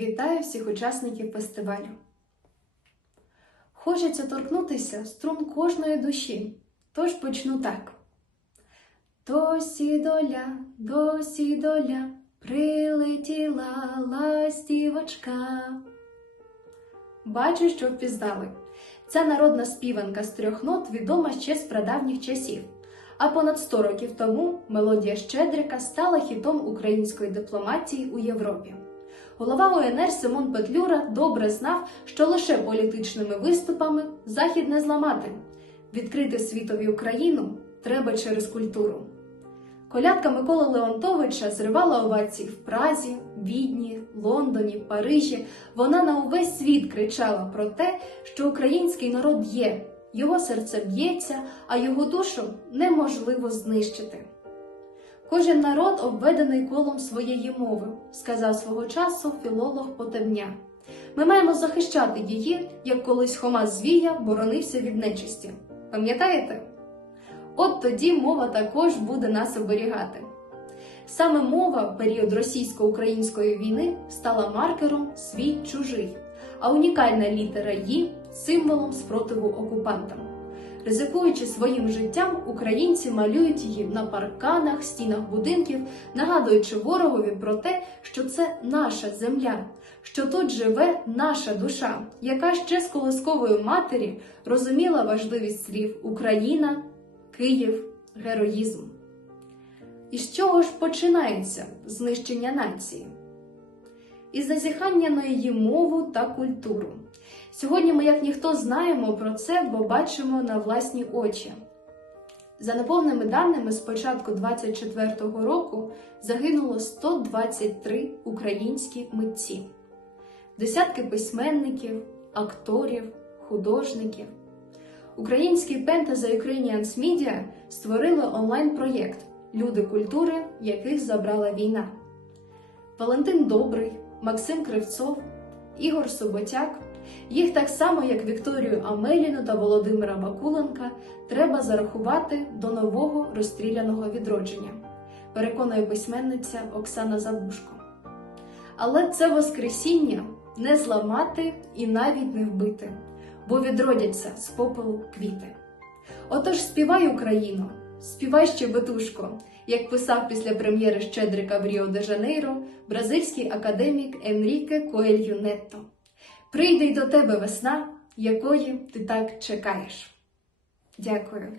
Вітаю всіх учасників фестивалю. Хочеться торкнутися струн кожної душі, тож почну так. Досі доля, досі доля, прилетіла ластівочка. Бачу, що впізнали. Ця народна співанка з трьох нот відома ще з прадавніх часів. А понад 100 років тому мелодія Щедрика стала хітом української дипломатії у Європі. Голова УНР Симон Петлюра добре знав, що лише політичними виступами Захід не зламати. Відкрити світові Україну треба через культуру. Колядка Миколи Леонтовича зривала овації в Празі, Відні, Лондоні, Парижі. Вона на увесь світ кричала про те, що український народ є, його серце б'ється, а його душу неможливо знищити. Кожен народ обведений колом своєї мови, сказав свого часу філолог Потемня. Ми маємо захищати її, як колись Хома Звія боронився від нечисті. Пам'ятаєте? От тоді мова також буде нас оберігати. Саме мова в період російсько-української війни стала маркером свій чужий, а унікальна літера «Ї» символом спротиву окупантам. Ризикуючи своїм життям, українці малюють її на парканах, стінах будинків, нагадуючи ворогові про те, що це наша земля, що тут живе наша душа, яка ще з колискової матері розуміла важливість слів Україна, Київ, героїзм. І з чого ж починається знищення нації? Із зазіхання на її мову та культуру. Сьогодні ми, як ніхто, знаємо про це, бо бачимо на власні очі. За неповними даними, з початку 24-го року загинуло 123 українські митці, десятки письменників, акторів, художників. Український Penta The Ukrainians Media створили онлайн-проєкт Люди культури, яких забрала війна. Валентин Добрий, Максим Кривцов, Ігор Суботяк. Їх так само, як Вікторію Амеліну та Володимира Бакуленка, треба зарахувати до нового розстріляного відродження, переконує письменниця Оксана Забушко. Але це Воскресіння не зламати і навіть не вбити, бо відродяться з попелу квіти. Отож співай Україно, співай ще щебетушко, як писав після прем'єри Щедрика в Ріо де Жанейро бразильський академік Енріке Коелью Нетто. Прийде й до тебе весна, якої ти так чекаєш. Дякую.